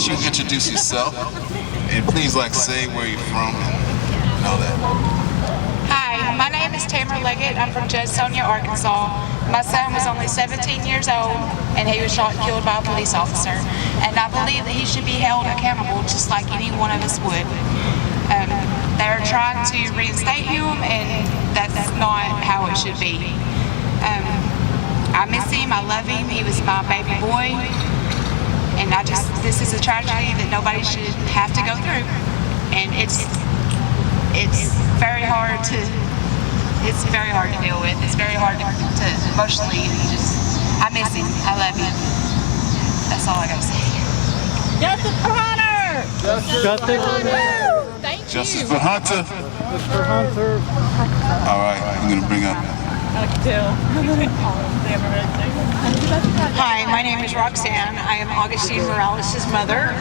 let you introduce yourself, and please say where you're from and all that. Hi, my name is Tamara Leggett. I'm from Judsonia, Arkansas. My son was only 17 years old, and he was shot and killed by a police officer. And I believe that he should be held accountable just like any one of us would. They're trying to reinstate him, and that's not how it should be. I miss him. I love him. He was my baby boy. And this is a tragedy that nobody should have to go through. And it's very hard to deal with. It's very hard to emotionally I miss him. I love him. That's all I gotta say. Justice for Hunter! Justice for Hunter! Thank you. Justice for Hunter. Justice for Hunter. All right, I'm gonna bring up. I can tell. Hi, my name is Roxanne. I am Augustine Morales' mother.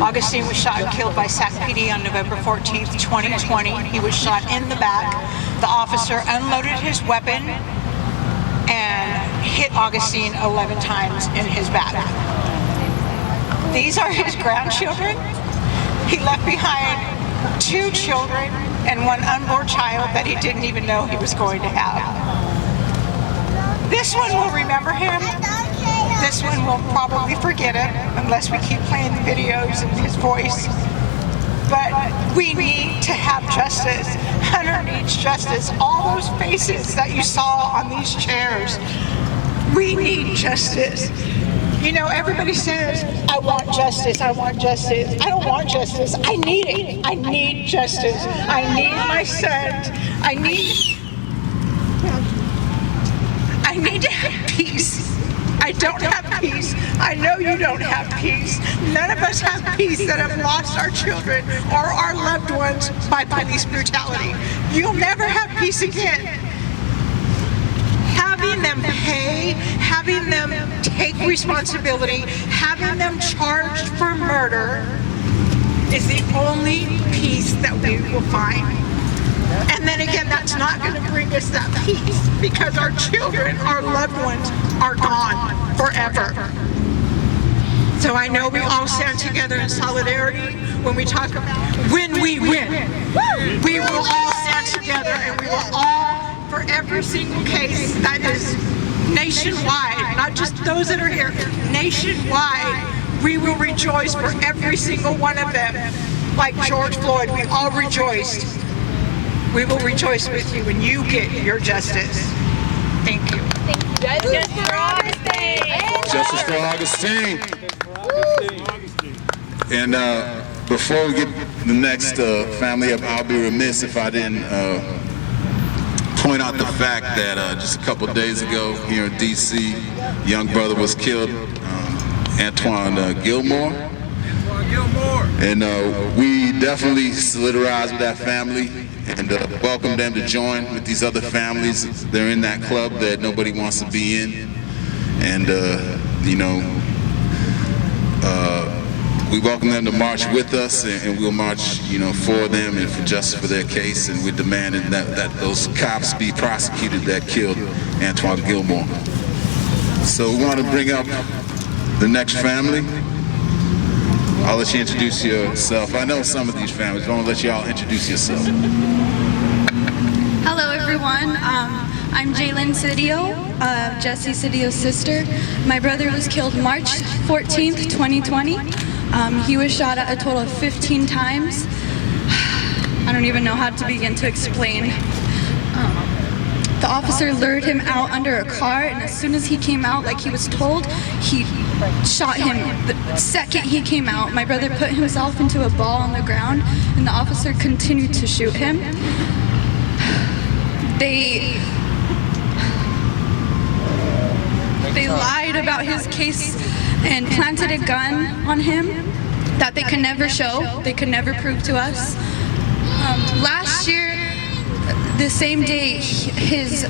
Augustine was shot and killed by SAC PD on November 14th, 2020. He was shot in the back. The officer unloaded his weapon and hit Augustine 11 times in his back. These are his grandchildren. He left behind 2 children and 1 unborn child that he didn't even know he was going to have. This one will remember him. This one will probably forget him unless we keep playing the videos and his voice. But we need to have justice. Hunter needs justice. All those faces that you saw on these chairs, we need justice. You know, everybody says, I want justice, I want justice. I don't want justice, I need it. I need justice. I need my son. I need to have peace. I don't have peace. I know you don't have peace. None of us have peace that have lost our children or our loved ones by police brutality. You'll never have peace again. Having them pay, having them take responsibility, having them charged for murder is the only peace that we will find. And then again, that's not going to bring us that peace because our children, our loved ones are gone forever. So I know we all stand together in solidarity when we talk about when we win. We will all stand together and we will all, for every single case that is nationwide, not just those that are here, nationwide, we will rejoice for every single one of them. Like George Floyd, we all rejoiced. We will rejoice with you when you get your justice. Thank you. Justice for Augustine! Justice for Augustine. And before we get the next family up, I'll be remiss if I didn't point out the fact that just a couple days ago here in D.C., a young brother was killed, Antoine Gilmore. And we definitely solidarize with that family and welcome them to join with these other families. They're in that club that nobody wants to be in. And, we welcome them to march with us, and we'll march, for them and for justice for their case. And we're demanding that those cops be prosecuted that killed Antoine Gilmore. So we want to bring up the next family. I'll let you introduce yourself. I know some of these families, but I want to let you all introduce yourself. Hello, everyone. I'm Jalen Sidio, Jesse Sidio's sister. My brother was killed March 14th, 2020. He was shot at a total of 15 times. I don't even know how to begin to explain. The officer lured him out under a car, and as soon as he came out, like he was told, he shot him. The second he came out, my brother put himself into a ball on the ground, and the officer continued to shoot him. They lied about his case and planted a gun on him that they could never show, they could never prove to us. Last year, the same day, his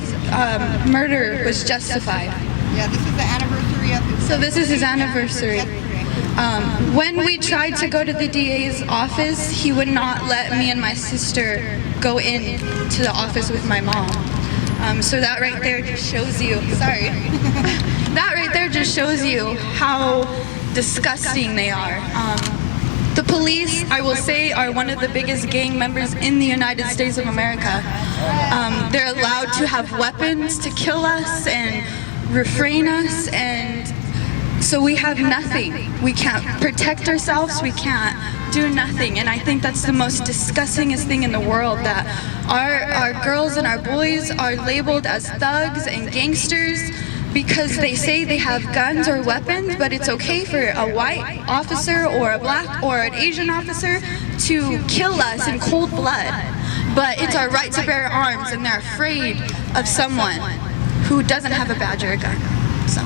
murder was justified. Yeah, this is the anniversary of his... So this is his anniversary. When we tried to go to the DA's office, he would not let me and my sister go in to the office with my mom. So that right there just shows you, sorry. That right there just shows you how disgusting they are. The police, I will say, are one of the biggest gang members in the United States of America. They're allowed to have weapons to kill us and refrain us, and so we have nothing. We can't protect ourselves, we can't do nothing, and I think that's the most disgustingest thing in the world, that our girls and our boys are labeled as thugs and gangsters because they say they have guns or weapons, but it's okay for a white officer or a black or an Asian officer to kill us in cold blood. But it's our right to bear arms, and they're afraid of someone who doesn't have a badge or a gun. So,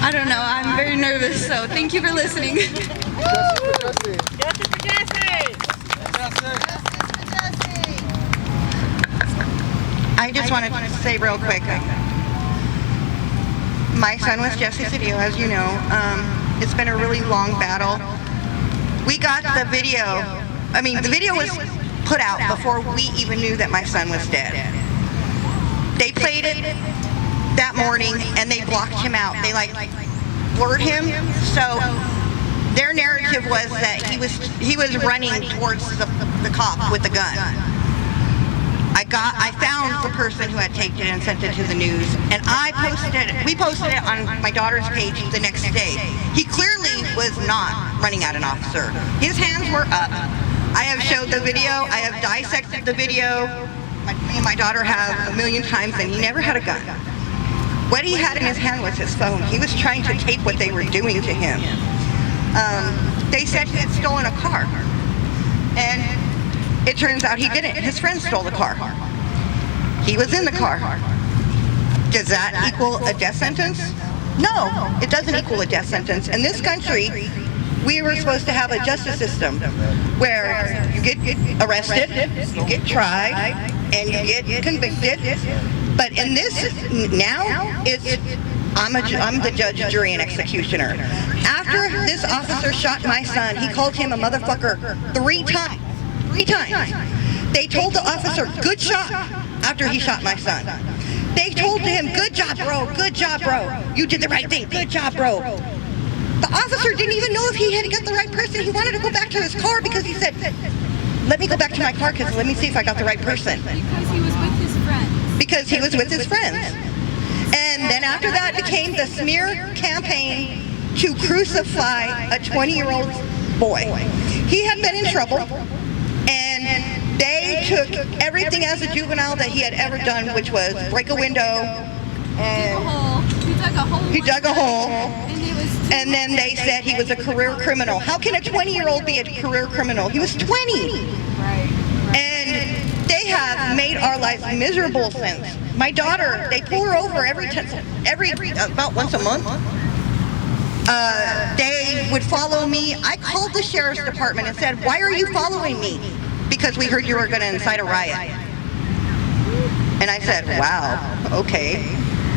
I don't know, I'm very nervous, so thank you for listening. I just wanted to say real quick, my son was Jesse Cedillo, as you know. It's been a really long battle. We got the video, the video was put out before we even knew that my son was dead. They played it that morning and they blocked him out. They blurred him, so their narrative was that he was running towards the cop with the gun. I found the person who had taped it and sent it to the news, and we posted it on my daughter's page the next day. He clearly was not running at an officer. His hands were up. I have showed the video, I have dissected the video. Me and my daughter have a million times, and he never had a gun. What he had in his hand was his phone. He was trying to tape what they were doing to him. They said he had stolen a car, and it turns out he didn't. His friend stole the car. He was in the car. Does that equal a death sentence? No, it doesn't equal a death sentence. In this country, we were supposed to have a justice system where you get arrested, you get tried, and you get convicted. But in this, now, I'm the judge, jury, and executioner. After this officer shot my son, he called him a motherfucker 3 times. 3 times. They told the officer, good shot, after he shot my son. They told him, good job, bro, you did the right thing, good job, bro. The officer didn't even know if he had got the right person. He wanted to go back to his car because he said, let me go back to my car because let me see if I got the right person. Because he was with his friends. Because he was with his friends. And then after that became the smear campaign to crucify a 20-year-old boy. He had been in trouble, and they took everything as a juvenile that he had ever done, which was break a window, and he dug a hole, and then they said he was a career criminal. How can a 20-year-old be a career criminal? He was 20. And they have made our lives miserable since. My daughter, they pull her over about once a month. They would follow me. I called the sheriff's department and said, why are you following me? Because we heard you were going to incite a riot. And I said, wow, okay.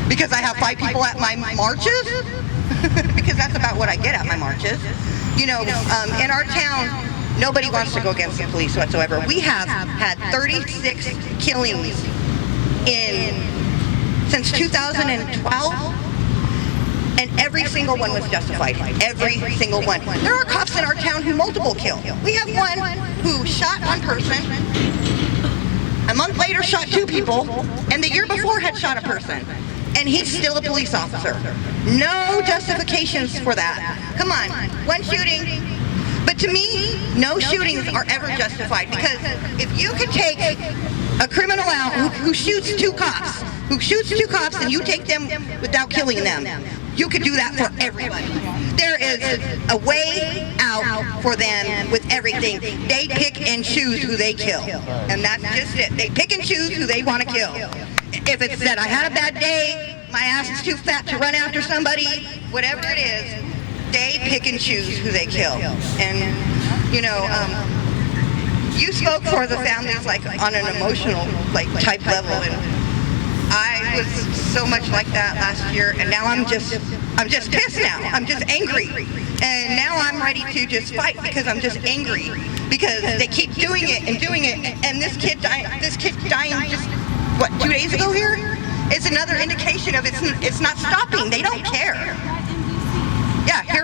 Because I have 5 people at my marches? Because that's about what I get at my marches. You know, in our town, nobody wants to go against the police whatsoever. We have had 36 killings since 2012. And every single one was justified. Every single one. There are cops in our town who multiple kill. We have one who shot one person, a month later shot 2 people, and the year before had shot a person. And he's still a police officer. No justifications for that. Come on, one shooting. But to me, no shootings are ever justified, because if you could take a criminal out who shoots 2 cops, and you take them without killing them, you could do that for everybody. There is a way out for them with everything. They pick and choose who they kill. And that's just it. They pick and choose who they want to kill. If it's that I had a bad day, my ass is too fat to run after somebody, whatever it is, they pick and choose who they kill. And, you know, you spoke for the families like on an emotional type level, and I was so much like that last year, and now I'm just pissed now. I'm just angry. And now I'm ready to just fight because I'm just angry. Because they keep doing it, and this kid dying just, what, 2 days ago here? It's another indication of it's not stopping. They don't care.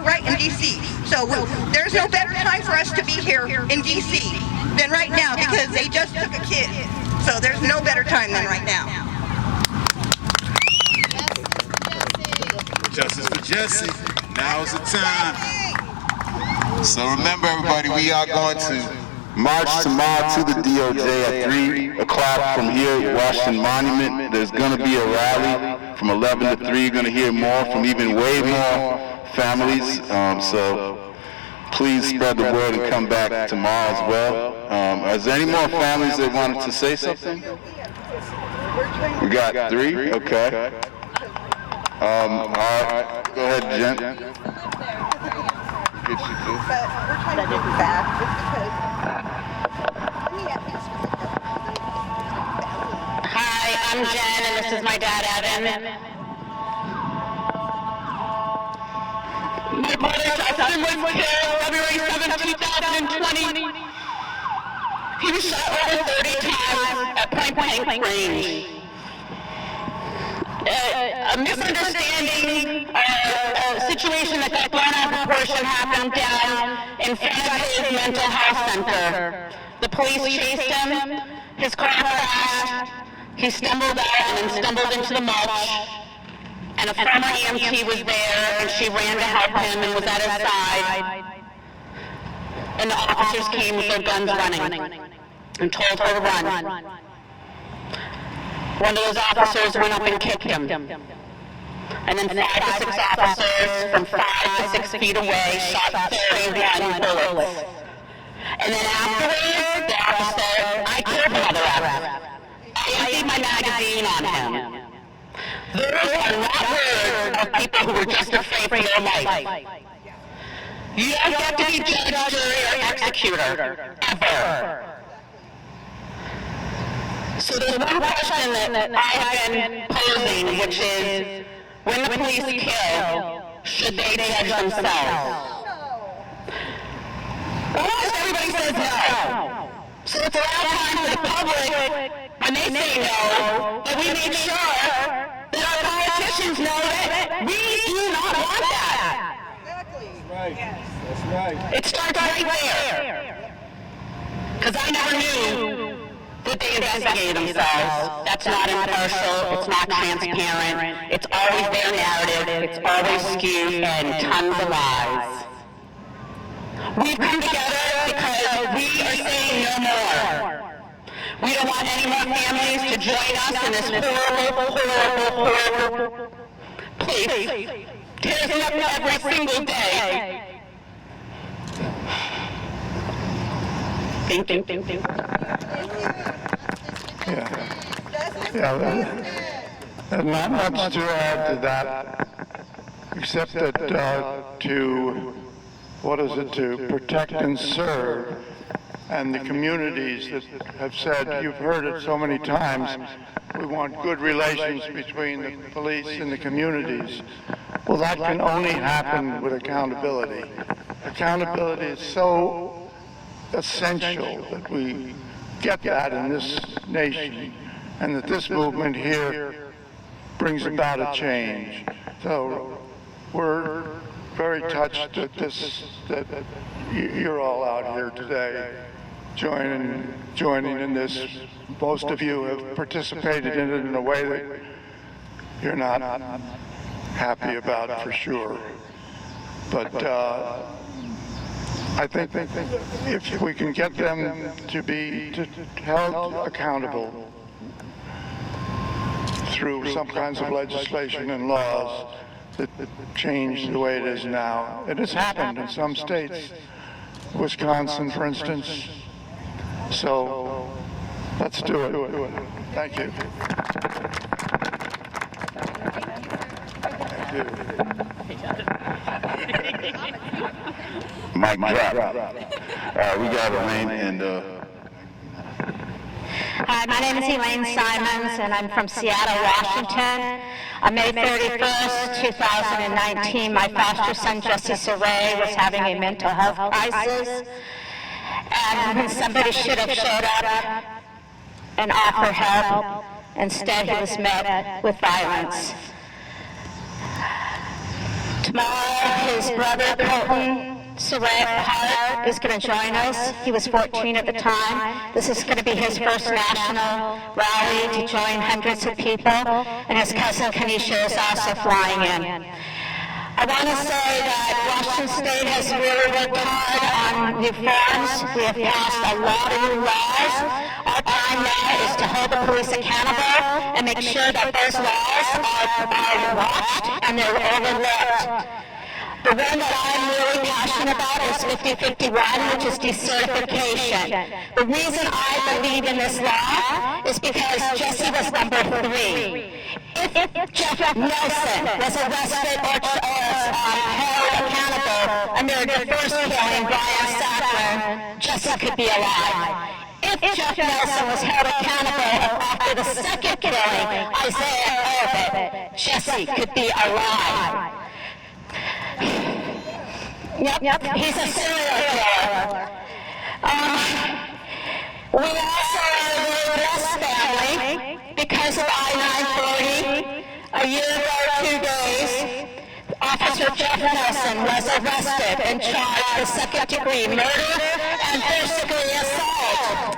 right in D.C. So there's no better time for us to be here in D.C. than right now because they just took a kid. So there's no better time than right now. Justice for Jesse. Now is the time. So remember, everybody, we are going to march tomorrow to the DOJ at 3 o'clock from here at Washington Monument. There's going to be a rally from 11 to 3. You're going to hear more from even way more families. So please spread the word and come back tomorrow as well. Is there any more families that wanted to say something? We got 3? Okay. All right. Go ahead, Jen. But we're trying to get it back just because. Hi, I'm Jen, and this is my dad, Evan. My brother's husband was killed February 7, 2020. He was shot over 30 times at point-blank range. A misunderstanding, a situation that got blown out of proportion happened down in front of his mental health center. The police chased him, his car crashed, he stumbled out and stumbled into the mulch, and a former EMT was there, and she ran to help him and was at his side, and the officers came with their guns running and told her to run. One of those officers went up and kicked him. And then 5 to 6 officers from 5 to 6 feet away shot 31 bullets. And then afterwards, the officer said, I killed another rep. I emptied my magazine on him. Those are not words of people who were just afraid for their life. You don't have to be judge, jury, or executor, ever. So there's one question that I have been posing, which is, when the police kill, should they judge themselves? Almost everybody says no. So it's around time for the public, when they say no, that we make sure that our politicians know that we do not want that. Exactly. Right. That's right. It starts right there. Because I never knew that they investigate themselves. That's not impartial, it's not transparent, it's always their narrative, it's always skewed and tons of lies. We've come together because we are saying no more. We don't want any more families to join us in this horrible place. Tears up every single day. Thank you. There's not much to add to that, except that to protect and serve, and the communities that have said, you've heard it so many times, we want good relations between the police and the communities. Well, that can only happen with accountability. Accountability is so essential that we get that in this nation, and that this movement here brings about a change. So we're very touched that you're all out here today joining in this. Most of you have participated in it in a way that you're not happy about, for sure. But I think if we can get them to be held accountable through some kinds of legislation and laws that change the way it is now. It has happened in some states, Wisconsin, for instance. So let's do it. Thank you. Thank you. Mic drop. We got Elaine and Hi, my name is Elaine Simons, and I'm from Seattle, Washington. On May 31st, 2019, my foster son, Jesse Saray, was having a mental health crisis. And when somebody should have showed up and offered help, instead he was met with violence. Tomorrow, his brother, Colton Surratt, is going to join us. He was 14 at the time. This is going to be his first national rally to join hundreds of people, and his cousin Kanisha is also flying in. I want to say that Washington State has really worked hard on reforms. We have passed a lot of new laws. Our time now is to hold the police accountable and make sure that those laws are watched and they're overlooked. The one that I'm really passionate about is 5051, which is decertification. The reason I believe in this law is because Jesse was number 3. If Jeff Nelson was arrested or held accountable under the first killing, Brian Sackler, Jesse could be alive. If Jeff Nelson was held accountable after the second killing, Isaiah Orbit, Jesse could be alive. Yep, he's a serial killer. We also are a really blessed family because of I-940. A year ago, 2 days, Officer Jeff Nelson was arrested and charged with second-degree murder and first-degree assault.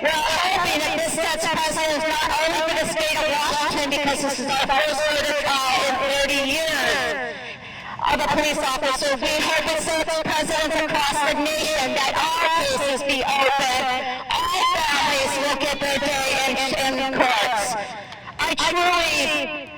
We're hoping that this sets precedent not only for the state of Washington, because this is our first murder trial in 30 years of a police officer. We hope it sets precedents across the nation that our cases be open. All families will get their day in courts. I truly,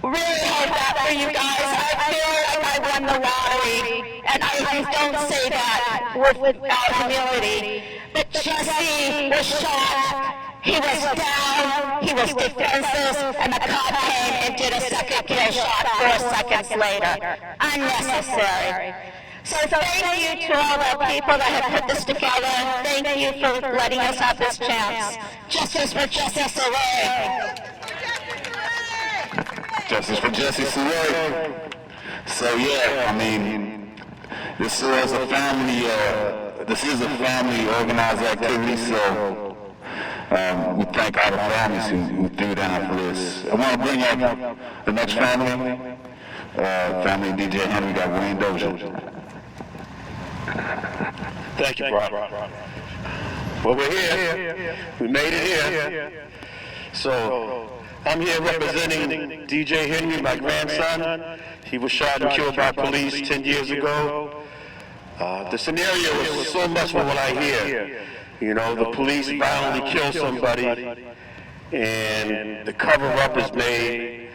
really hope that for you guys. I feel like I won the lottery, and I don't say that without humility. But Jesse was shot. He was down, he was defenseless, and the cop came and did a second kill shot 4 seconds later. Unnecessary. So thank you to all the people that have put this together. Thank you for letting us have this chance. Justice for Jesse Surratt. Justice for Jesse Surratt. So yeah, I mean, this is a family. This is a family organized activity. So. We thank all the families who threw down for this. I want to bring up the next family. Family DJ Henry got Wayne Dozier. Thank you, Proctor. Well, we're here. We made it here. So, I'm here representing DJ Henry, my grandson. He was shot and killed by police 10 years ago. The scenario is so much for what I hear. You know, the police violently kill somebody, and the cover-up is made,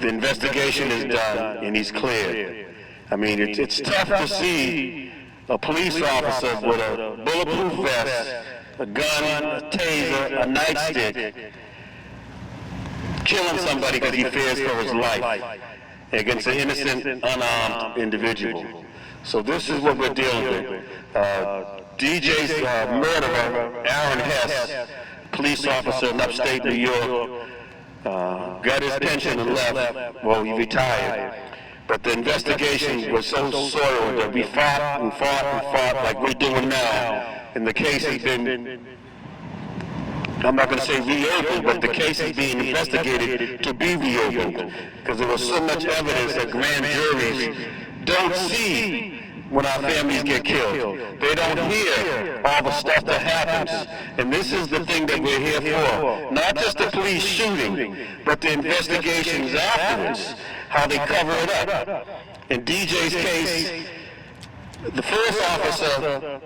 the investigation is done, and he's cleared. I mean, it's tough to see a police officer with a bulletproof vest, a gun, a taser, a nightstick, killing somebody because he fears for his life against an innocent, unarmed individual. So this is what we're dealing with. DJ's murderer, Aaron Hess, police officer in upstate New York, got his pension and left. Well, he retired. But the investigation was so soiled that we fought and fought and fought like we're doing now. And the case has been, I'm not going to say reopened, but the case is being investigated to be reopened. Because there was so much evidence that grand juries don't see when our families get killed. They don't hear all the stuff that happens. And this is the thing that we're here for. Not just the police shooting, but the investigations afterwards, how they cover it up. In DJ's case, the first officer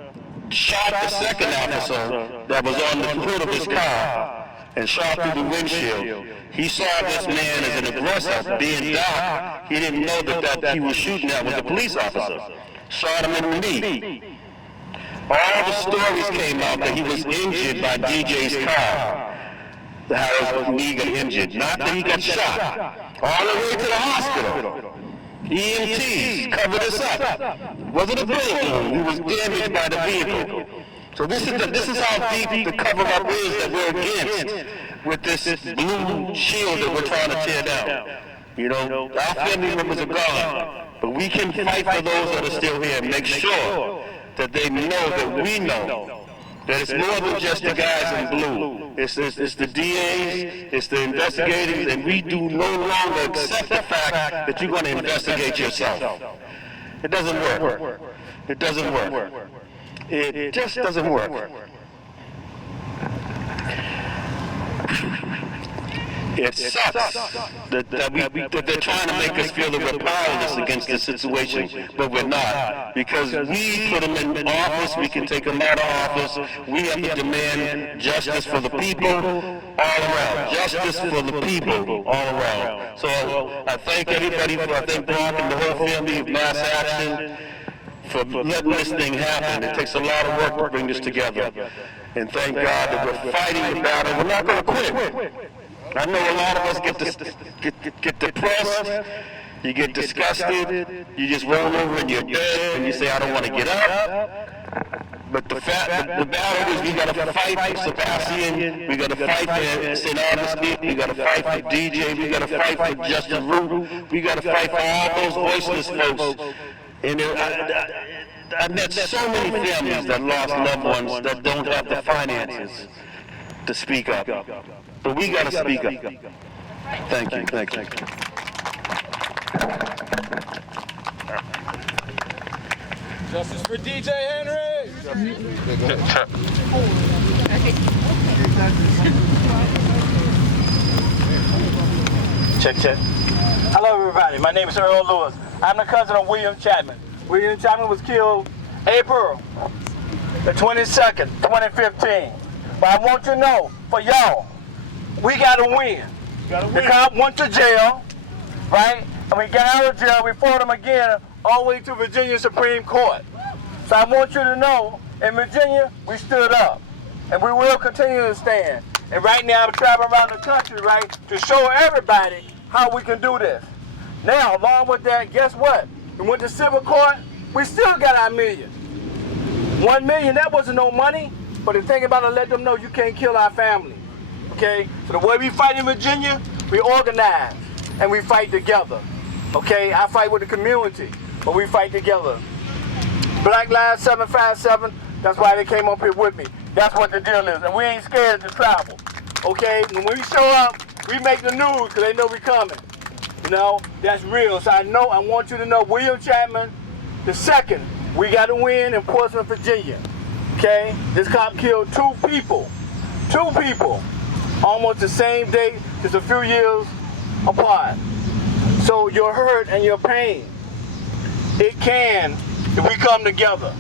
shot the second officer that was on the hood of his car and shot through the windshield. He saw this man as an aggressor, being dark. He didn't know that he was shooting at was a police officer. Shot him in the knee. All the stories came out that he was injured by DJ's car. How his knee got injured. Not that he got shot. All the way to the hospital. EMTs covered us up. Wasn't a bullet wound. He was damaged by the vehicle. So this is how deep the cover-up is that we're against with this blue shield that we're trying to tear down. You know, our family members are gone. But we can fight for those that are still here. Make sure that they know that we know that it's more than just the guys in blue. It's the DAs, it's the investigators, and we do no longer accept the fact that you're going to investigate yourself. It doesn't work. It doesn't work. It just doesn't work. It sucks that they're trying to make us feel that we're powerless against the situation, but we're not. Because we put them in office, we can take them out of office. We have to demand justice for the people all around. Justice for the people all around. So I thank everybody, I thank Brock and the whole family of Mass Action for letting this thing happen. It takes a lot of work to bring this together. And thank God that we're fighting the battle. We're not going to quit. I know a lot of us get depressed, you get disgusted, you just roll over in your bed and you say, I don't want to get up. But the battle is we got to fight for Sebastian, we got to fight for St. Augustine, we got to fight for DJ, we got to fight for Justice Root, we got to fight for all those voiceless folks. And I met so many families that lost loved ones that don't have the finances to speak up. But we got to speak up. Thank you. Justice for DJ Henry! Check. Hello, everybody. My name is Earl Lewis. I'm the cousin of William Chapman. William Chapman was killed April the 22nd, 2015. But I want you to know, for y'all, we got to win. The cop went to jail, right? And we got out of jail, we fought him again all the way to Virginia Supreme Court. So I want you to know, in Virginia, we stood up. And we will continue to stand. And right now, I'm traveling around the country, right, to show everybody how we can do this. Now, along with that, guess what? We went to civil court, we still got our million. 1 million, that wasn't no money. But the thing about it, let them know you can't kill our family. Okay? So the way we fight in Virginia, we organize and we fight together. Okay? I fight with the community, but we fight together. Black Lives 757, that's why they came up here with me. That's what the deal is. And we ain't scared to travel. Okay? When we show up, we make the news because they know we coming. You know? That's real. So I want you to know, William Chapman II, we got to win in Portsmouth, Virginia. Okay? This cop killed two people, almost the same day, just a few years apart. So your hurt and your pain, it can, if we come together.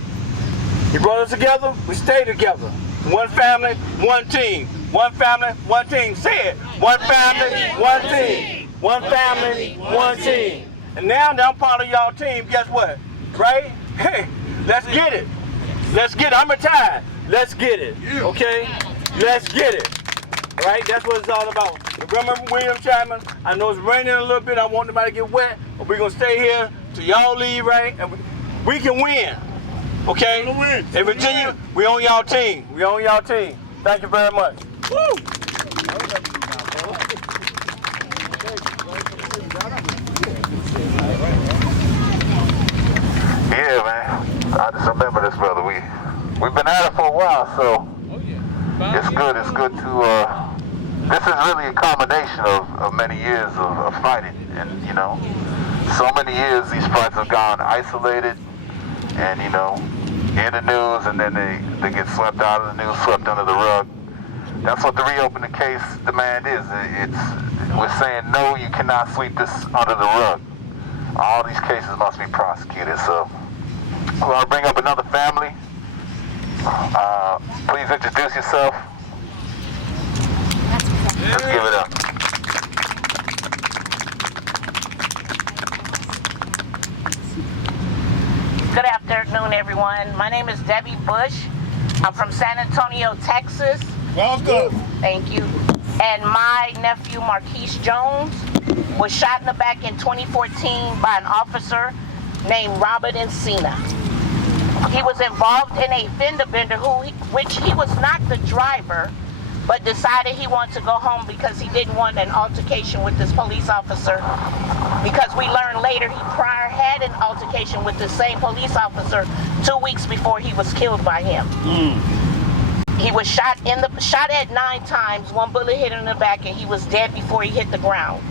He brought us together, we stay together. One family, one team. One family, one team. Say it. One family, one team. One family, one team. And now that I'm part of y'all team, guess what? Right? Hey, let's get it. Let's get it. I'm retired. Let's get it. Okay? Let's get it. Right? That's what it's all about. Remember William Chapman? I know it's raining a little bit. I want nobody to get wet. But we're going to stay here till y'all leave, right? And we can win. Okay? In Virginia, we on y'all team. We on y'all team. Thank you very much. Woo! Yeah, man. I just remember this, brother. We've been at it for a while, so it's good. It's good to. This is really a combination of many years of fighting, and so many years these fights have gone isolated, and in the news, and then they get swept out of the news, swept under the rug. That's what the reopening case demand is. We're saying no, you cannot sweep this under the rug. All these cases must be prosecuted. So I want to bring up another family. Please introduce yourself. Let's give it up. Good afternoon, everyone. My name is Debbie Bush. I'm from San Antonio, Texas. Welcome. Thank you. And my nephew, Marquise Jones, was shot in the back in 2014 by an officer named Robert Encina. He was involved in a fender bender, which he was not the driver, but decided he wanted to go home because he didn't want an altercation with this police officer, because we learned later he prior had an altercation with the same police officer 2 weeks before he was killed by him. He was shot at 9 times. 1 bullet hit him in the back, and he was dead before he hit the ground.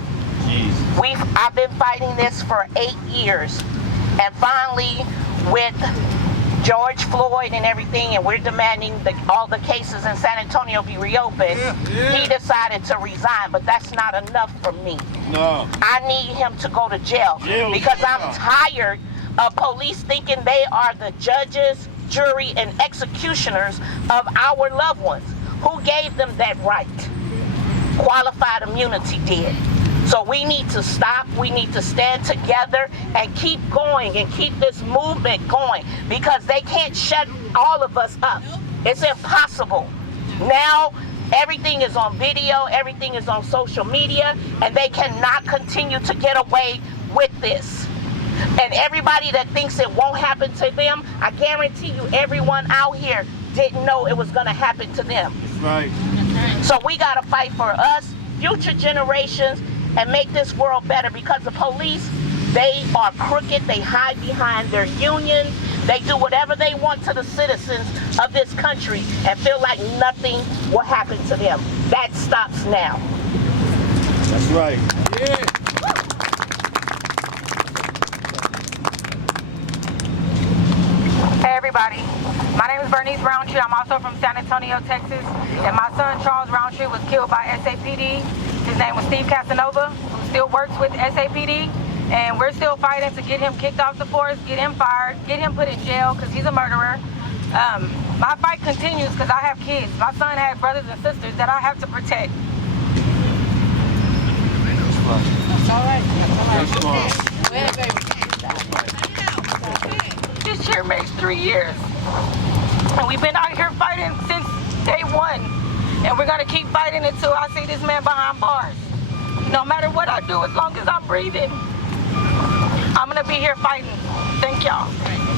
I've been fighting this for 8 years, and finally, with George Floyd and everything, and we're demanding all the cases in San Antonio be reopened. He decided to resign, but that's not enough for me. No. I need him to go to jail because I'm tired of police thinking they are the judges, jury, and executioners of our loved ones. Who gave them that right? Qualified immunity did. So we need to stop, we need to stand together and keep going and keep this movement going, because they can't shut all of us up. It's impossible. Now everything is on video, everything is on social media, and they cannot continue to get away with this. And everybody that thinks it won't happen to them, I guarantee you everyone out here didn't know it was gonna happen to them. Right. So we gotta fight for us, future generations, and make this world better, because the police, they are crooked, they hide behind their unions, they do whatever they want to the citizens of this country and feel like nothing will happen to them. That stops now. That's right. Yeah. Hey everybody, my name is Bernice Roundtree. I'm also from San Antonio, Texas, and my son Charles Roundtree was killed by SAPD. His name was Steve Casanova, who still works with SAPD, and we're still fighting to get him kicked off the force, get him fired, get him put in jail because he's a murderer. My fight continues because I have kids. My son has brothers and sisters that I have to protect. That's all right. This year makes 3 years, and we've been out here fighting since day one, and we're gonna keep fighting until I see this man behind bars. No matter what I do, as long as I'm breathing, I'm gonna be here fighting. Thank y'all.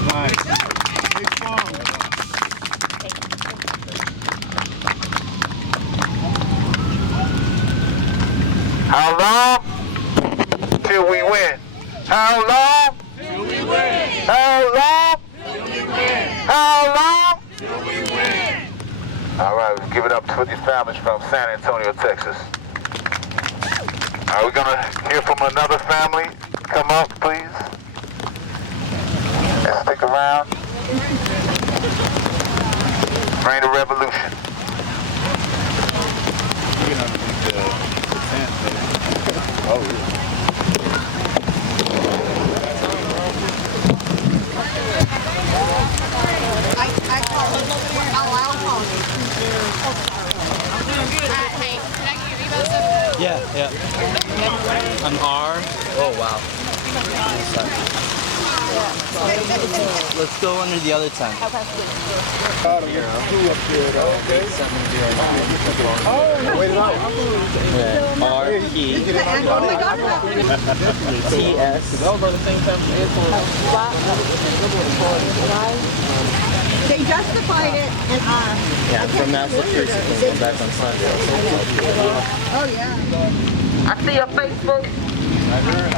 Nice. Big song. How long? Till we win. How long? Till we win. How long? Till we win. How long? Till we win. All right, we'll give it up to the families from San Antonio, Texas. All right, we're gonna hear from another family. Come up, please. And stick around. Bring the revolution. Oh, yeah. Yeah. I'm R. Oh, wow. Let's go under the other tent. Wait it out. R, P, T, S. They justified it and Yeah, I'm from Massachusetts. I'm back on Sunday. oh yeah. I see a Facebook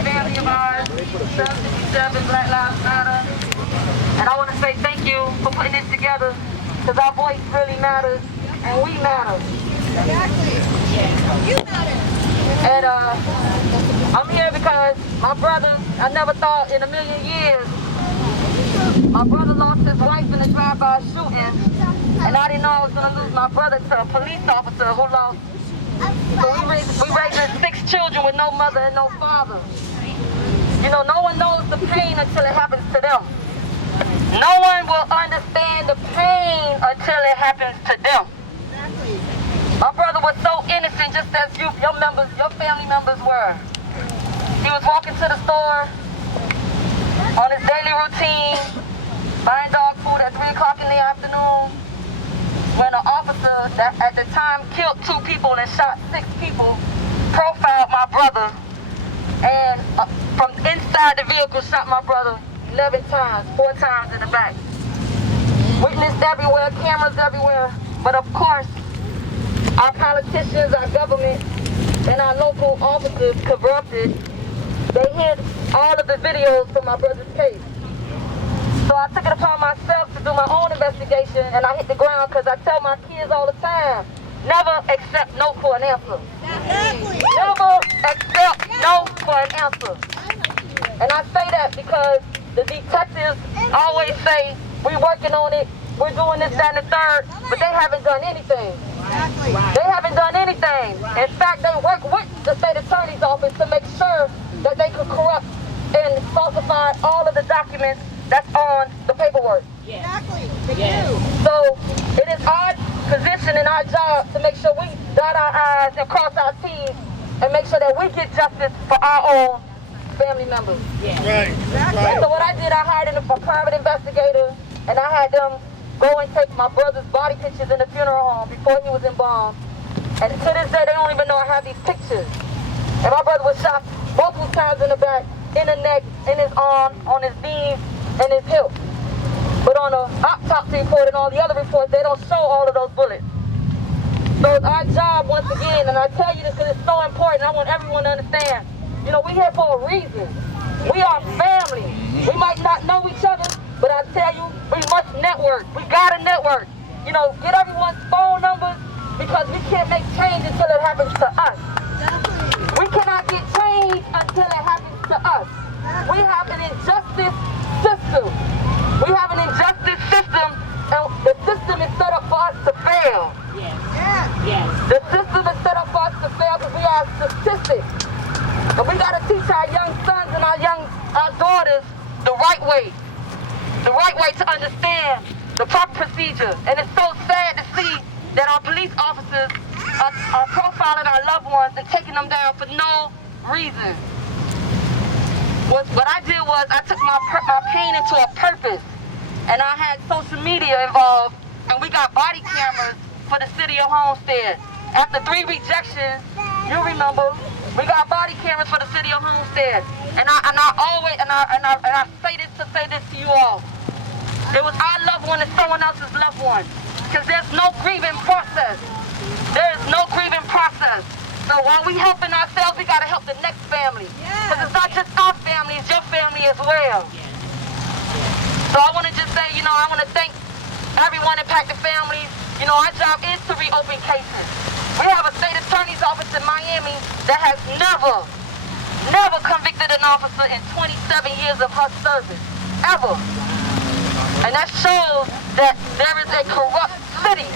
family of ours, 767 Black Lives Matter, and I want to say thank you for putting this together, because our voice really matters, and we matter. Exactly. You matter. And I'm here because my brother, I never thought in a million years, my brother lost his wife in a drive-by shooting, and I didn't know I was going to lose my brother to a police officer who lost. So we raised 6 children with no mother and no father. You know, no one knows the pain until it happens to them. No one will understand the pain until it happens to them. My brother was so innocent, just as your family members were. He was walking to the store on his daily routine, buying dog food at 3 o'clock in the afternoon, when an officer that at the time killed 2 people and shot 6 people profiled my brother, and from inside the vehicle shot my brother 11 times, 4 times in the back. Witnessed everywhere, cameras everywhere, but of course, our politicians, our government, and our local officers corrupted. They hid all of the videos from my brother's case. So I took it upon myself to do my own investigation, and I hit the ground because I tell my kids all the time, never accept no for an answer. Never accept no for an answer. And I say that because the detectives always say, we working on it, we're doing this, that, and the third, but they haven't done anything. They haven't done anything. In fact, they work with the state attorney's office to make sure that they could corrupt and falsify all of the documents that's on the paperwork. Exactly. So it is our position and our job to make sure we dot our I's and cross our T's and make sure that we get justice for our own family members. Right. So what I did, I hired a private investigator, and I had them go and take my brother's body pictures in the funeral home before he was embalmed. And to this day, they don't even know I have these pictures. And my brother was shot multiple times in the back, in the neck, in his arm, on his knees, and his hip. But on the autopsy report and all the other reports, they don't show all of those bullets. So it's our job, once again, and I tell you this because it's so important, I want everyone to understand, you know, we're here for a reason. We are family. We might not know each other, but I tell you, we must network. We gotta network. You know, get everyone's phone numbers because we can't make change until it happens to us. We cannot get change until it happens to us. We have an injustice system. We have an injustice system, and the system is set up for us to fail. The system is set up for us to fail because we are statistics. And we gotta teach our young sons and our daughters the right way to understand the proper procedure. And it's so sad to see that our police officers are profiling our loved ones and taking them down for no reason. What I did was I took my pain into a purpose, and I had social media involved, and we got body cameras for the city of Homestead. After 3 rejections, you remember, we got body cameras for the city of Homestead. And I say this to you all. It was our loved one and someone else's loved one. Because there's no grieving process. There is no grieving process. So while we helping ourselves, we gotta help the next family. Because it's not just our family, it's your family as well. So I wanna just say, you know, I wanna thank everyone impacted families. You know, our job is to reopen cases. We have a state attorney's office in Miami that has never convicted an officer in 27 years of her service, ever. And that shows that there is a corrupt city.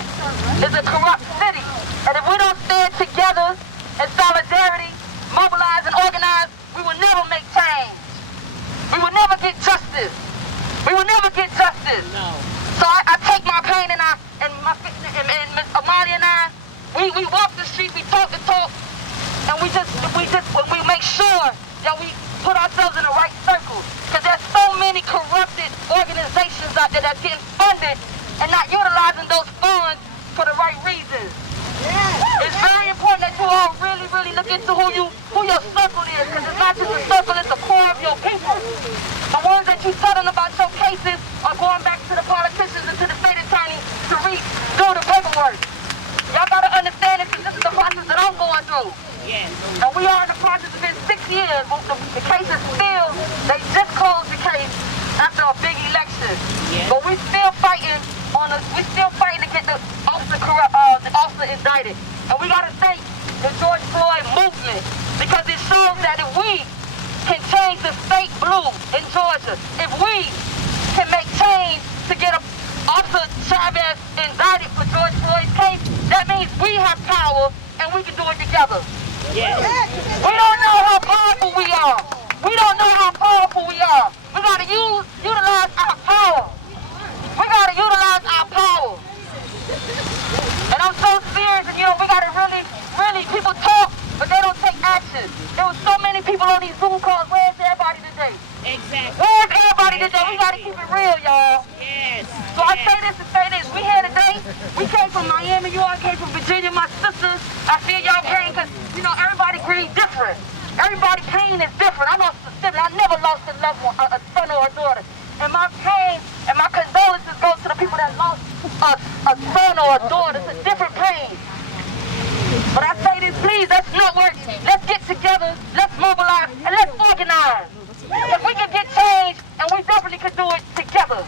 It's a corrupt city. And if we don't stand together in solidarity, mobilize and organize, we will never make change. We will never get justice. We will never get justice. No. So I take my pain and Miss Amani and I, we walk the street, we talk the talk, and we make sure that we put ourselves in the right circle. Because there's so many corrupted organizations out there that's getting funded and not utilizing those funds for the right reasons. It's very important that you all really look into who your circle is, because it's not just a circle, it's the core of your people. The ones that you're telling about your cases are going back to the politicians and to the state attorney to redo the paperwork. Y'all gotta understand it, because this is the process that I'm going through. And we are in the process of it 6 years. The case is still, they just closed the case after a big election. But we're still fighting to get the officer indicted. And we gotta thank the George Floyd movement, because it shows that if we can change the state blue in Georgia, if we can make change to get Officer Chavez indicted for George Floyd's case, that means we have power and we can do it together. We don't know how powerful we are. We don't know how powerful we are. We gotta utilize our power. We gotta utilize our power. And I'm so serious, and you know, we gotta really, people talk, but they don't take action. There was so many people on these Zoom calls. Where's everybody today? Exactly. Where's everybody today? We gotta keep it real, y'all. So I say this to say this. We here today. We came from Miami. You all came from Virginia. My sisters, I feel y'all came because, you know, everybody grieve different. Everybody's pain is different. I lost a sibling. I never lost a loved one, a son or a daughter. And my pain and my condolences go to the people that lost a son or a daughter. It's a different pain. But I say this, please, let's network. Let's get together. Let's mobilize. And let's organize. If we can get change, and we definitely can do it together.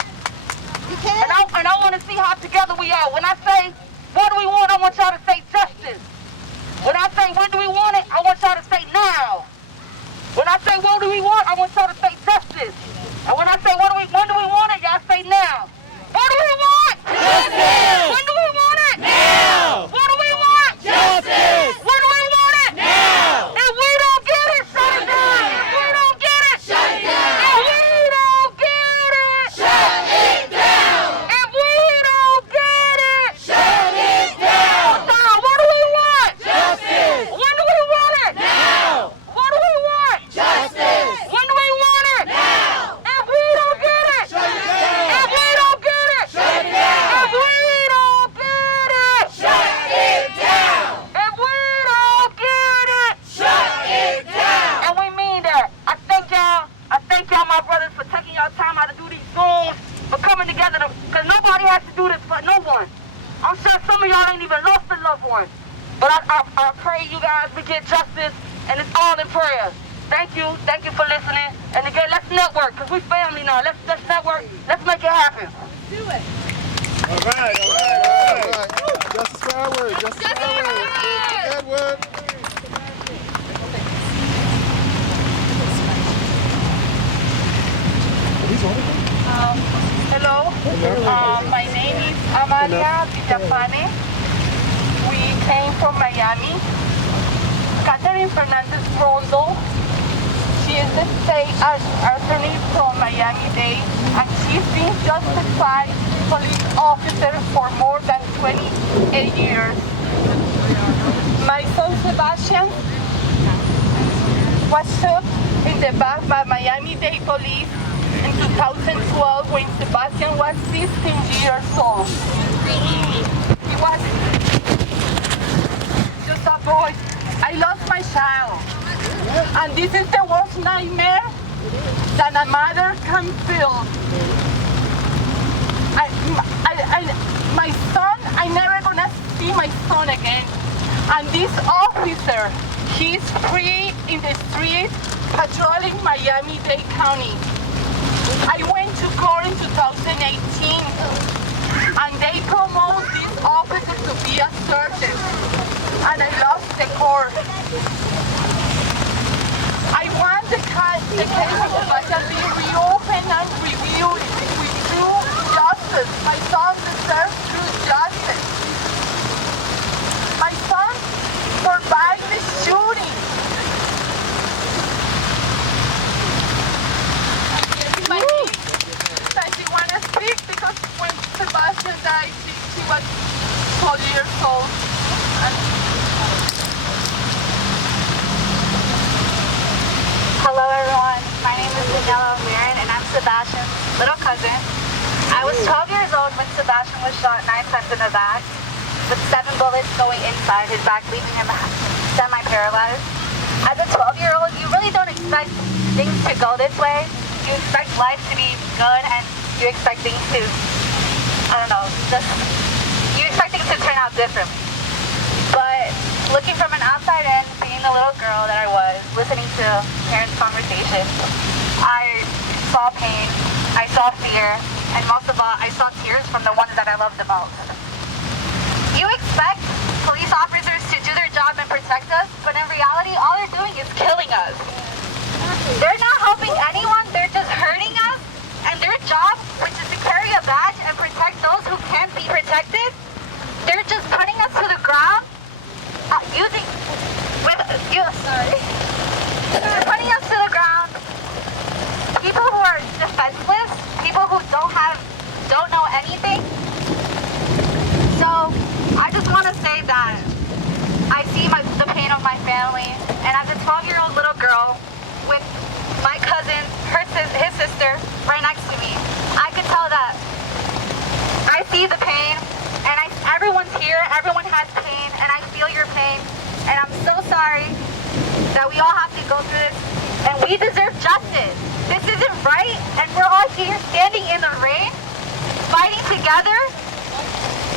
Some of y'all ain't even lost a loved one. But I pray you guys will get justice, and it's all in prayer. Thank you for listening. And again, let's network, because we family now. Let's network, let's make it happen. Let's do it. All right. Justice for Edward. Justice for Edward. Hello. My name is Amalia Villafane. We came from Miami. Catherine Fernandez Rondo. She is the state attorney from Miami-Dade, and she's been justified police officer for more than 28 years. My son Sebastian was shot in the back by Miami-Dade police in 2012 when Sebastian was 15 years old. He was just a boy. I lost my child. And this is the worst nightmare that a mother can feel. My son, I'm never gonna see my son again. And this officer, he's free in the streets patrolling Miami-Dade County. I went to court in 2018, and they promote this officer to be a surgeon, and I lost the court. I want the case of Sebastian be reopened and reviewed with true justice. My son deserves true justice. My son survived the shooting. My niece said she want to speak because when Sebastian died, she was 12 years old. Hello everyone, my name is Daniela Miran and I'm Sebastian's little cousin. I was 12 years old when Sebastian was shot 9 times in the back, with 7 bullets going inside his back, leaving him semi-paralyzed. As a 12-year-old, you really don't expect things to go this way. You expect life to be good and you expect things to, you expect things to turn out differently. But looking from an outside in, being the little girl that I was, listening to parents' conversations, I saw pain, I saw fear, and most of all, I saw tears from the ones that I loved the most. You expect police officers to do their job and protect us, but in reality, all they're doing is killing us. They're not helping anyone, they're just hurting us, and their job, which is to carry a badge and protect those who can't be protected, they're just putting us to the ground, they're putting us to the ground, people who are defenseless, people who don't know anything. So, I just want to say that I see the pain of my family, and as a 12-year-old little girl with my cousin, his sister, right next to me, I could tell that I see the pain, and everyone's here, everyone has pain, and I feel your pain, and I'm so sorry that we all have to go through this, and we deserve justice. This isn't right, and we're all here standing in the rain, fighting together.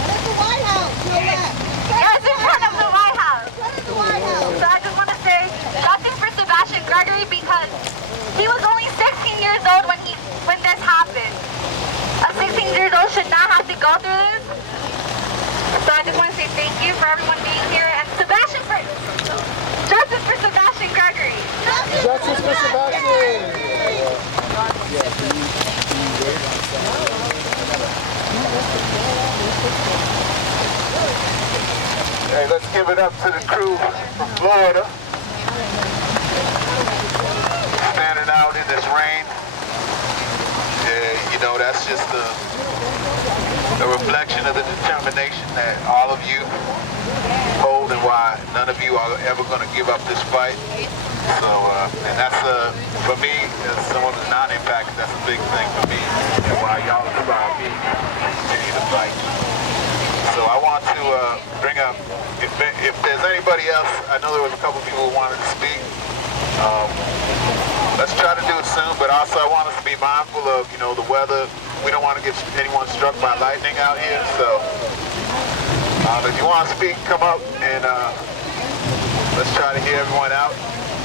That's the White House. Yes, in front of the White House. So I just want to say justice for Sebastian Gregory, because he was only 16 years old when this happened. A 16 years old should not have to go through this. So I just want to say thank you for everyone being here, and justice for Sebastian Gregory. Justice for Sebastian. Hey, let's give it up to the crew from Florida. Standing out in this rain. Yeah, that's just a reflection of the determination that all of you hold, and why none of you are ever going to give up this fight. So, and that's, for me, as someone who's not impacted, that's a big thing for me, and why y'all inspire me to continue to fight. So I want to bring up, if there's anybody else, I know there was a couple people who wanted to speak. Let's try to do it soon, but also I want us to be mindful of, the weather. We don't want to get anyone struck by lightning out here, so If you want to speak, come up and let's try to hear everyone out,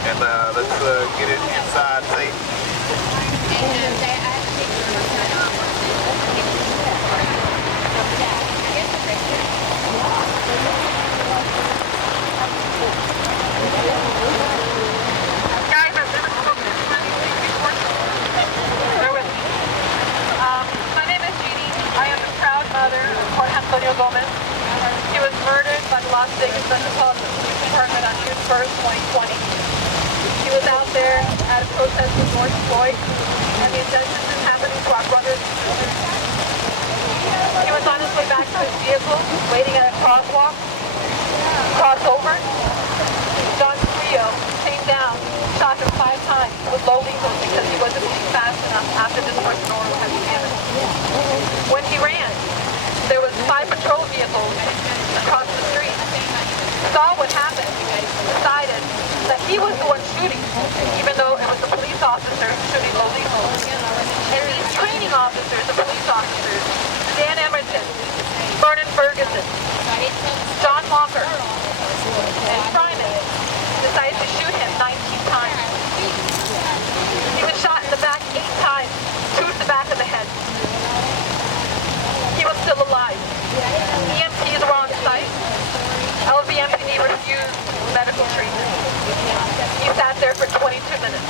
and let's get it inside safe. My name is Jeannie. I am the proud mother of Jorge Antonio Gomez. He was murdered by the Las Vegas Metropolitan Police Department on June 1st, 2020. He was out there at a protest with George Floyd, and the injustice is happening to our brothers and sisters. He was on his way back to his vehicle, waiting at a crossover. John Trio came down, shot him 5 times with low lethal because he wasn't moving fast enough after this person order had been given. When he ran, there was 5 patrol vehicles across the street. Saw what happened, decided that he was the one shooting, even though it was the police officer shooting low lethal. And these training officers, the police officers, Dan Emerton, Vernon Ferguson, John Walker, and Fryman, decided to shoot him 19 times. He was shot in the back 8 times, 2 to the back of the head. He was still alive. EMTs were on site. LVMPD refused medical treatment. He sat there for 22 minutes.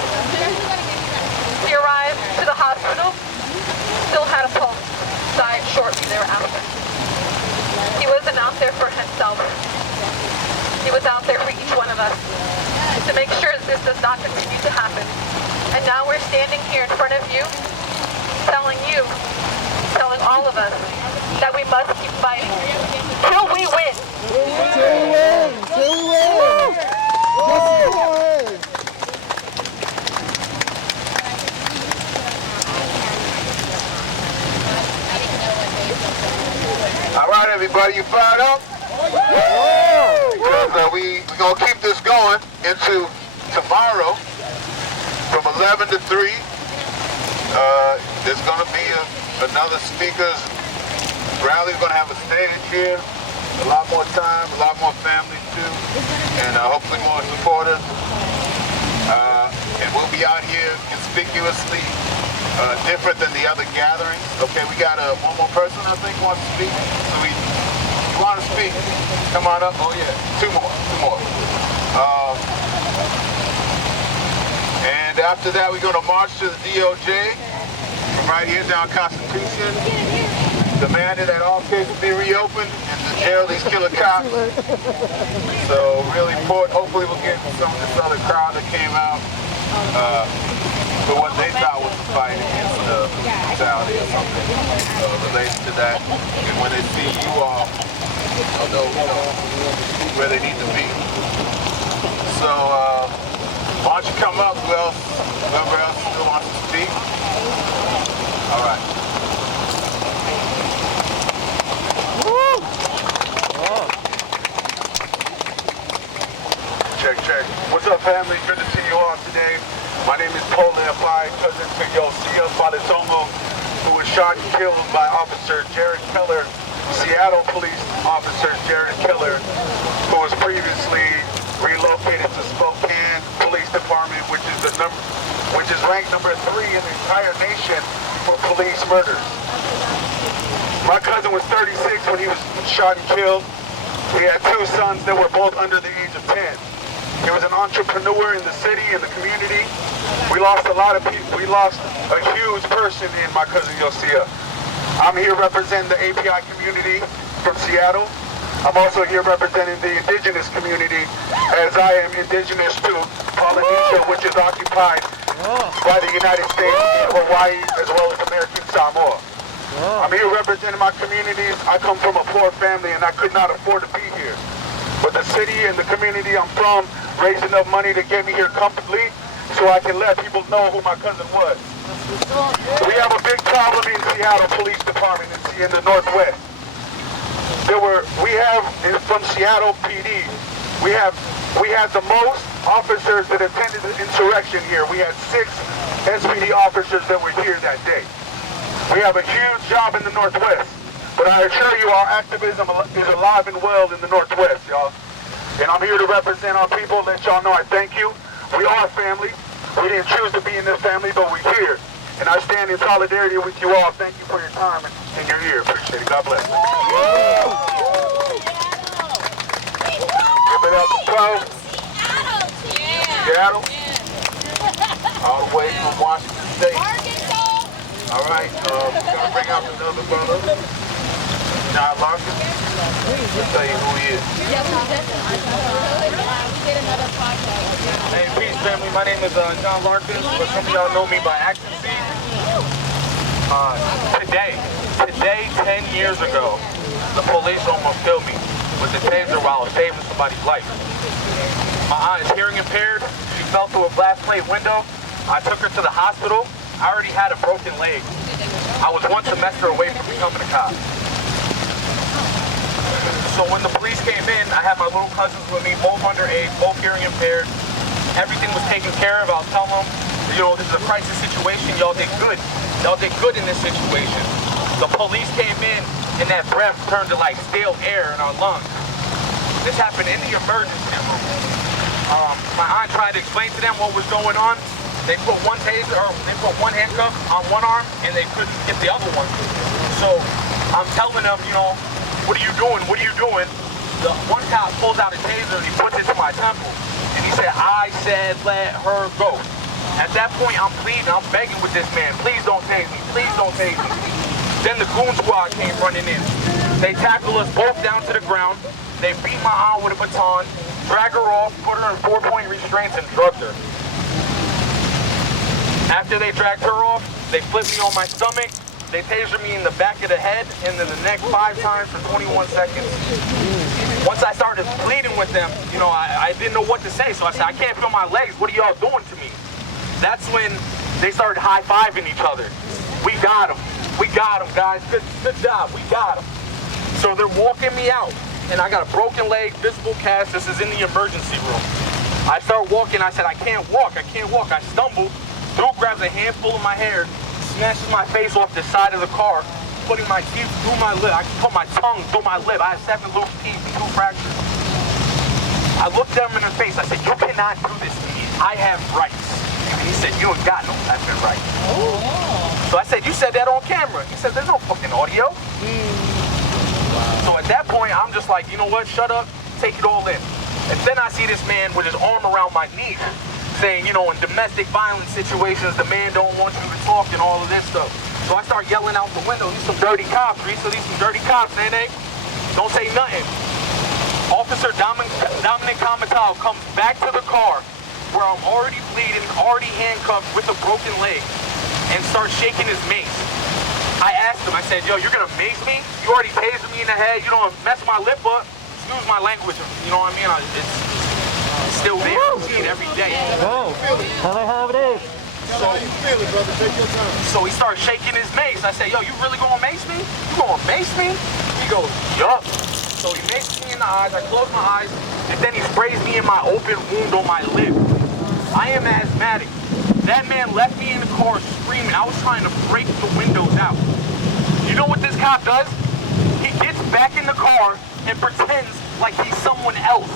He arrived to the hospital, still had a pulse, died shortly thereafter. He wasn't out there for himself. He was out there for each one of us to make sure that this does not continue to happen. And now we're standing here in front of you, telling all of us that we must keep fighting till we win. Till we win! Till we win! All right, everybody, you fired up? Because we're going to keep this going into tomorrow from 11 to 3. There's going to be another speakers rally. We're going to have a stage here, a lot more time, a lot more families too, and hopefully more supporters. And we'll be out here conspicuously different than the other gatherings. Okay, we got one more person I think wants to speak. So you want to speak? Come on up. Oh yeah, two more. And after that, we're going to march to the DOJ from right here down Constitution, demanding that all cases be reopened and to jail these killer cops. So really important. Hopefully we'll get some of this other crowd that came out for what they thought was a fight against the brutality or something related to that. And when they see you all, they'll know where they need to be. So why don't you come up, whoever else still wants to speak. All right. Check. What's up, family? Good to see you all today. My name is Paul Ortiz, cousin to Yosia Faletomo, who was shot and killed by Officer Jared Keller, Seattle Police Officer Jared Keller, who was previously relocated to Spokane Police Department, which is ranked number 3 in the entire nation for police murders. My cousin was 36 when he was shot and killed. He had 2 sons that were both under the age of 10. He was an entrepreneur in the city, in the community. We lost a lot of people. We lost a huge person in my cousin Yosia. I'm here representing the API community from Seattle. I'm also here representing the indigenous community, as I am indigenous to Polynesia, which is occupied by the United States and Hawaii, as well as American Samoa. I'm here representing my communities. I come from a poor family and I could not afford to be here. But the city and the community I'm from raised enough money to get me here comfortably so I can let people know who my cousin was. We have a big problem in Seattle Police Department in the Northwest. From Seattle PD, we had the most officers that attended the insurrection here. We had 6 SPD officers that were here that day. We have a huge job in the Northwest. But I assure you our activism is alive and well in the Northwest, y'all. And I'm here to represent our people, let y'all know I thank you. We are family. We didn't choose to be in this family, but we're here. And I stand in solidarity with you all. Thank you for your time and your ear. Appreciate it. God bless. Give it up to Pugh. Seattle. All the way from Washington State. All right, we're going to bring out another brother. John Larkin. Let's tell you who he is. Hey, peace family. My name is John Larkin, but some of y'all know me by accident. Today, 10 years ago, the police almost killed me with the taser while I was saving somebody's life. My aunt is hearing impaired. She fell through a glass plate window. I took her to the hospital. I already had a broken leg. I was 1 semester away from becoming a cop. So when the police came in, I had my little cousins with me, both underage, both hearing impaired. Everything was taken care of. I was telling them, you know, this is a crisis situation. Y'all did good. Y'all did good in this situation. The police came in, and that breath turned to like stale air in our lungs. This happened in the emergency room. My aunt tried to explain to them what was going on. They put one handcuff on one arm, and they couldn't get the other one. So I'm telling them, you know, what are you doing? What are you doing? The one cop pulls out a taser and he puts it to my temple. And he said, I said, let her go. At that point, I'm pleading, I'm begging with this man. Please don't tase me. Please don't tase me. Then the goon squad came running in. They tackled us both down to the ground. They beat my aunt with a baton, dragged her off, put her in 4-point restraints, and drugged her. After they dragged her off, they flipped me on my stomach. They tasered me in the back of the head and then the neck 5 times for 21 seconds. Once I started bleeding with them, you know, I didn't know what to say. So I said, I can't feel my legs. What are y'all doing to me? That's when they started high-fiving each other. We got them. We got them, guys. Good job. We got them. So they're walking me out. And I got a broken leg, visible cast. This is in the emergency room. I start walking. I said, I can't walk. I can't walk. I stumbled. Dude grabs a handful of my hair, snatches my face off the side of the car, putting my teeth through my lip. I put my tongue through my lip. I had 7 loose teeth and 2 fractures. I looked them in the face. I said, you cannot do this to me. I have rights. And he said, you ain't got no effing rights. So I said, you said that on camera. He said, there's no fucking audio. So at that point, I'm just like, you know what? Shut up. Take it all in. And then I see this man with his arm around my knee, saying, you know, in domestic violence situations, the man don't want you to talk and all of this stuff. So I start yelling out the window, these some dirty cops, Reese, these some dirty cops, Nene. Don't say nothing. Officer Dominic Comital comes back to the car where I'm already bleeding, already handcuffed with a broken leg, and starts shaking his mace. I asked him, I said, yo, you're gonna mace me? You already tasered me in the head, you don't mess my lip up. Excuse my language, you know what I mean? It's still there. I see it every day. Oh, how it is. So he starts shaking his mace. I say, yo, you really gonna mace me? You gonna mace me? He goes, yup. So he maces me in the eyes. I close my eyes, and then he sprays me in my open wound on my lip. I am asthmatic. That man left me in the car screaming. I was trying to break the windows out. You know what this cop does? He gets back in the car and pretends like he's someone else.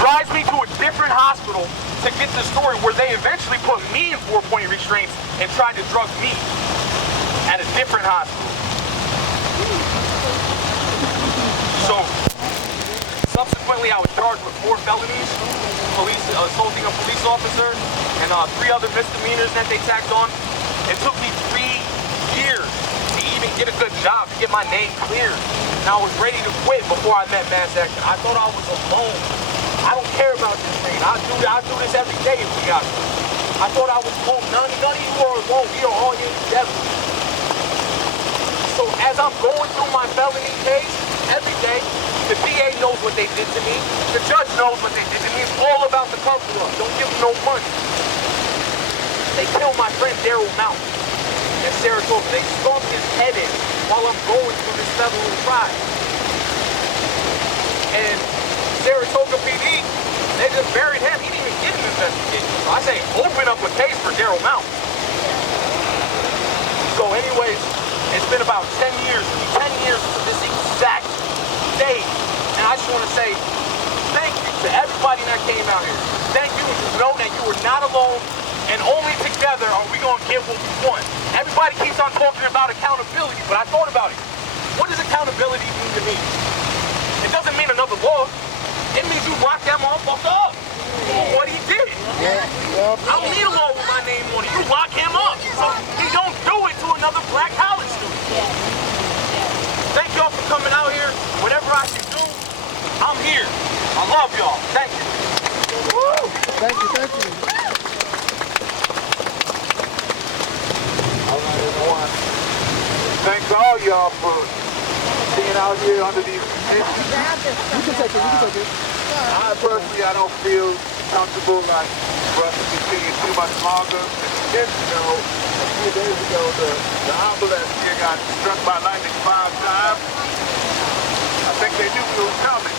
Drives me to a different hospital to get the story where they eventually put me in 4-point restraints and tried to drug me at a different hospital. So, subsequently I was charged with 4 felonies, assaulting a police officer, and 3 other misdemeanors that they tacked on. It took me 3 years to even get a good job, to get my name cleared. And I was ready to quit before I met Mass Action. I thought I was alone. I don't care about this thing. I do this every day if we got to. I thought I was alone. None of you are alone. We are all here together. So as I'm going through my felony case every day, the DA knows what they did to me. The judge knows what they did to me. It's all about the cover up. Don't give them no money. They killed my friend Daryl Mountain in Saratoga. They stomped his head in while I'm going through this federal trial. And Saratoga PD, they just buried him. He didn't even get an investigation. So I say, open up a case for Daryl Mountain. So anyways, It's been about 10 years to this exact day. And I just want to say thank you to everybody that came out here. Thank you, and know that you are not alone, and only together are we going to get what we want. Everybody keeps on talking about accountability, but I thought about it. What does accountability mean to me? It doesn't mean another law. It means you lock that motherfucker up for what he did. I don't need a law with my name on it. You lock him up so he don't do it to another black college student. Thank y'all for coming out here. Whatever I can do, I'm here. I love y'all. Thank you. Woo! Thank you, thank you. All right, everyone. Thanks to all y'all for being out here under these conditions. You can take it, you can take it. I personally, I don't feel comfortable like for us to continue too much longer. Years ago, a few days ago, the ambulance here got struck by lightning 5 times. I think they knew we were coming.